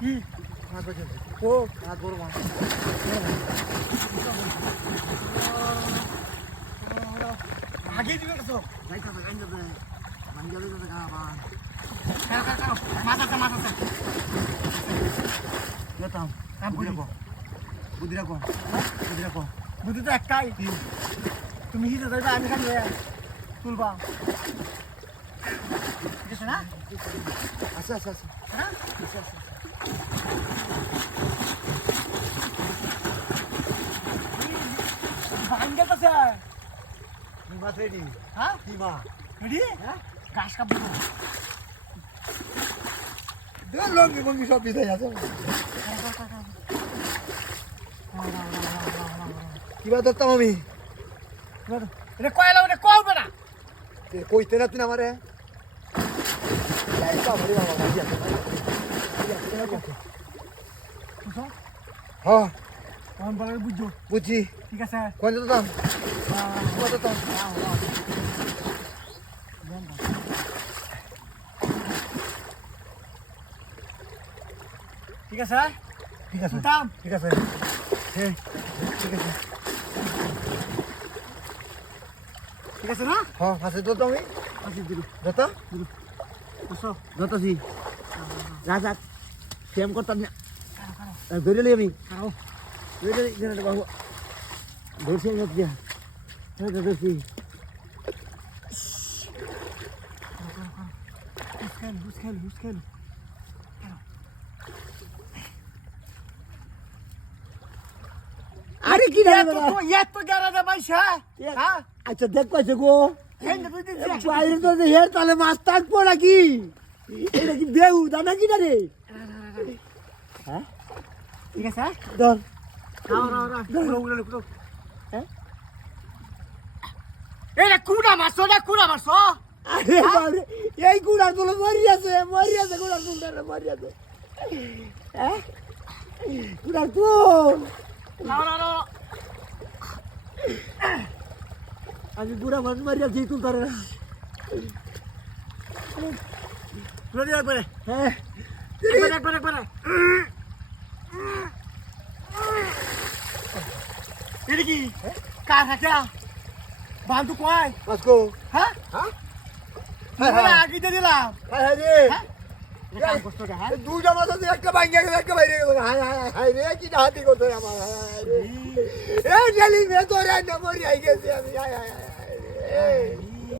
কি মাছ বাজছে ও মাছ বড় মাছ আগে দিবে তো যাইতে হবে গাইতে হবে ভাঙ্গা দিতে খাওয়া মাছ আছে যেতাম কাম করি বুদ্ধি রাখো বুদ্ধি তো একটাই তুমি হিতে যাইবা আমি খালি তুলবা ঠিক আছে না আচ্ছা আচ্ছা আচ্ছা হ্যাঁ আচ্ছা আচ্ছা ভাঙ্গা তো স্যার কি মাছ রেডি হ্যাঁ কি মা রেডি হ্যাঁ ঘাস কাটবো লঙ্গি মঙ্গি সব বিদায় আছে কিবা ধরতাম আমি এটা কয়লা মানে কলবে না কইতে না তুই আমারে হ্যাঁ তখন বলে বুঝছো বুঝছি ঠিক আছে কোন যেতাম কত দাম ঠিক আছে ঠিক আছে দাম ঠিক আছে হ্যাঁ ঠিক আছে ঠিক আছে না হ্যাঁ আছে তো আমি আসি দিলু যত বসো যতছি রাজা সেম করতাম না কারো ধরে লি আমি কারো ধরে লি বাবু ধরছি আমি দিয়া ধরছি হুসকেল আরে কি রে এত গেরা দে বাইশা হ্যাঁ আচ্ছা দেখ পাইছে গো হেন দুই দিন বাইরে তো হের তাহলে মাছ থাকবো নাকি এটা কি বেউ দানা কি না রে হ্যাঁ ঠিক আছে ধর রাও হ্যাঁ এটা কুড়া মারছো আরে বাবা এই গুড়ার তোলে মরি আছে গুড়ার তোলে মরি আছে হ্যাঁ গুড়ার তো রাও আমি গুড়া মাছ মারি আছে তুই তারে রেডি একবারে হ্যাঁ একবারে এটা কি কার খাটা বান্ধু কয় আজকো হ্যাঁ হ্যাঁ আগে দিয়ে দিলাম হ্যাঁ রে হ্যাঁ কাম করছো হ্যাঁ দুইটা মাছ আছে একটা ভাঙ্গা গেল একটা বাইরে গেল হায় রে কি হাতি করতে আমার হায় রে এই জালি মে তো রে না মরি আই গেছে আমি হায় হায় হায় রে